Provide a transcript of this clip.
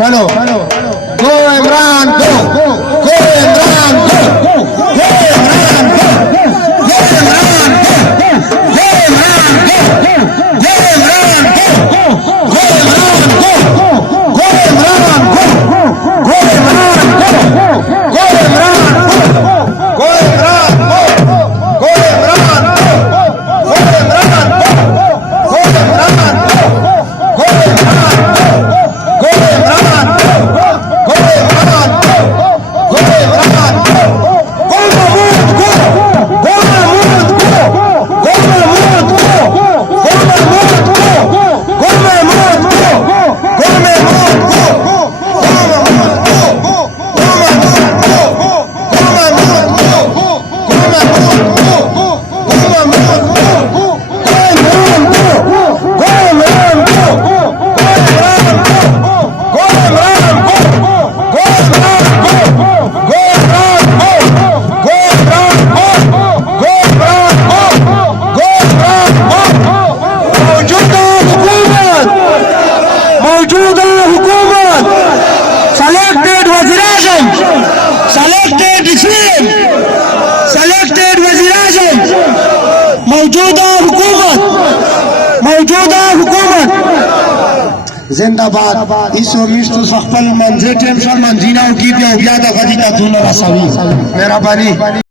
चलो गो इमरान गो गो इमरान गो गो इमरान गो गो इमरान गो गो इमरान गो गो इमरान गो गो इमरान गो गो इमरान गो गो इमरान गो गो इमरान गो गो इमरान गो गो इमरान गो गो इमरान गो गो इमरान गो गो इमरान गो इमरान गो इमरान गो इमरान गो गो महमूद गो गो महमूद गो गो महमूद गो गो महमूद गो गो महमूद गो गो महमूद गो गो महमूद गो गो महमूद गो गो महमूद गो गो महमूद गो गो महमूद गो गो इमरान गो गो इमरान गो गो इमरान गो गो इमरान गो गो इमरान गो गो इमरान गो गो इमरान गो गो इमरान गो गो इमरान गो मौजूदा हुकूमत selected वज़ीर-ए-आज़म selected CM selected वज़ीर-ए-आज़म मौजूदा हुकूमत जिंदाबाद इसो मिश्तु सख्पल मंजे टेम शर्मन जीना की बिया बिया दा गदी ता धुन रसावी मेहरबानी